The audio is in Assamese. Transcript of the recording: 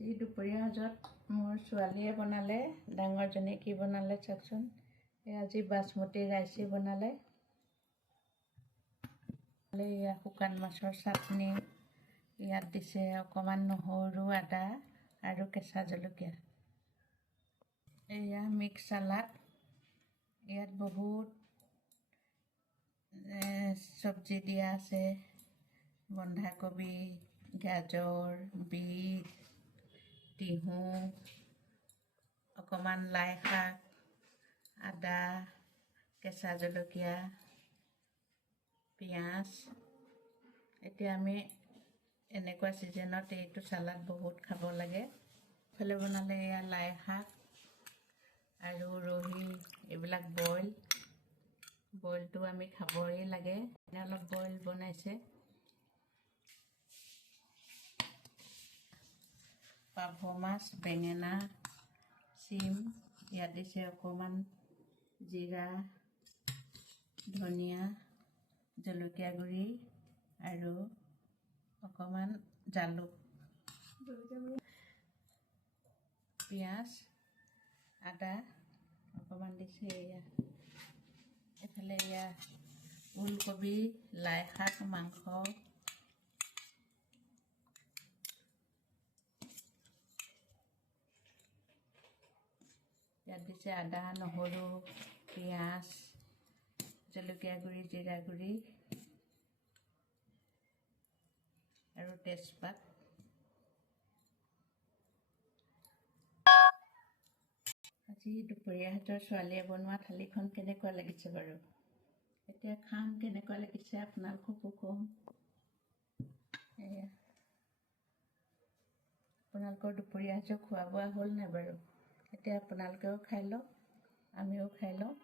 আজি দুপৰীয়া সাজত মোৰ ছোৱালীয়ে বনালে, ডাঙৰজনী কি বনালে চাওকচোন। আজি বাসমতি ৰাইচে বনালে। এয়া শুকান মাছৰ চাটনি, ইয়াত দিছে অকণমান নহৰু, আদা আৰু কেঁচা জলকীয়া। এয়া মিক্স চালাড, ইয়াত বহুত চব্জি দিয়া আছে, বন্ধাকবি, গাজৰ, বিট, তিহু, অকণমান লাই শাক, আদা, কেঁচা জলকীয়া, পিঁয়াজ। এতিয়া আমি এনেকুৱা ছিজনত এইটো চালাড বহুত খাব লাগে। ইফালে বনালে এয়া লাই শাক আৰু ৰহি, এইবিলাক বইলটো আমি খাবই লাগে। অলপ বইল বনাইছে। পাভ মাছ, বেঙেনা, চিম, ইয়াত দিছে অকণমান জিৰা, ধনিয়া, জলকীয়া গুড়ি আৰু অকণমান জালুক, পিঁয়াজ, আদা অকণমান দিছে। এফালে এয়া ওলকবি, লাই শাক, মাংস, ইয়াত দিছে আদা, নহৰু, পিঁয়াজ, জলকীয়া গুড়ি, জিৰা গুড়ি আৰু তেজপাত। আজি দুপৰীয়া সাজৰ ছোৱালীয়ে বনোৱা থালিখন কেনেকুৱা লাগিছে বাৰু? এতিয়া খাম, কেনেকুৱা লাগিছে আপোনালোককো ক'ম। এয়া আপোনালোকৰ দুপৰীয়া সাজৰ খোৱা বোৱা হ'ল নাই বাৰু? এতিয়া আপোনালোকেও খাই লওক, আমিও খাই লওঁ।